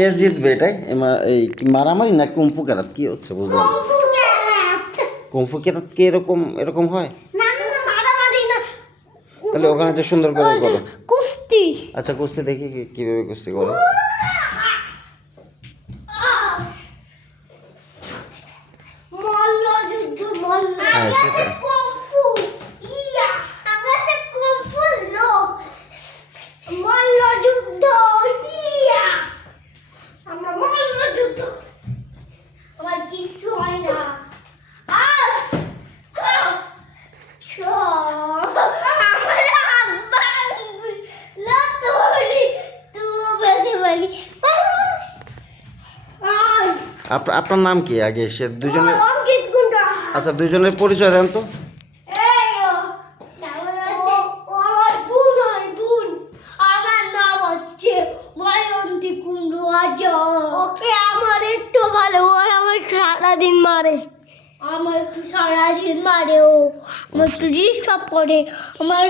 কে জিতবে এটাই এই কি মারামারি না কুম্ফু কেরাত কি হচ্ছে বুঝলাম না। কুম্ফু কেরাত কি এরকম এরকম হয়? না না না, মারামারি না। তাহলে ওখানে যে সুন্দর করে করো। কুস্তি। আচ্ছা কুস্তি দেখি কিভাবে কুস্তি করো। মল্লযুদ্ধ মল্ল। হ্যাঁ সেটা। কুম্ফু ইয়া আমরা সে কুম্ফু লোক। মল্লযুদ্ধ ইয়া আমরা মল্লযুদ্ধ। আমার কিছু হয় না। আপনার নাম কি আগে সে দুজনের? অঙ্কিত গুন্ডা। আচ্ছা দুজনের পরিচয় দেন তো। সারাদিন মারে, আমার একটু সারাদিন মারে, ও আমার একটু ডিস্টার্ব করে, আমার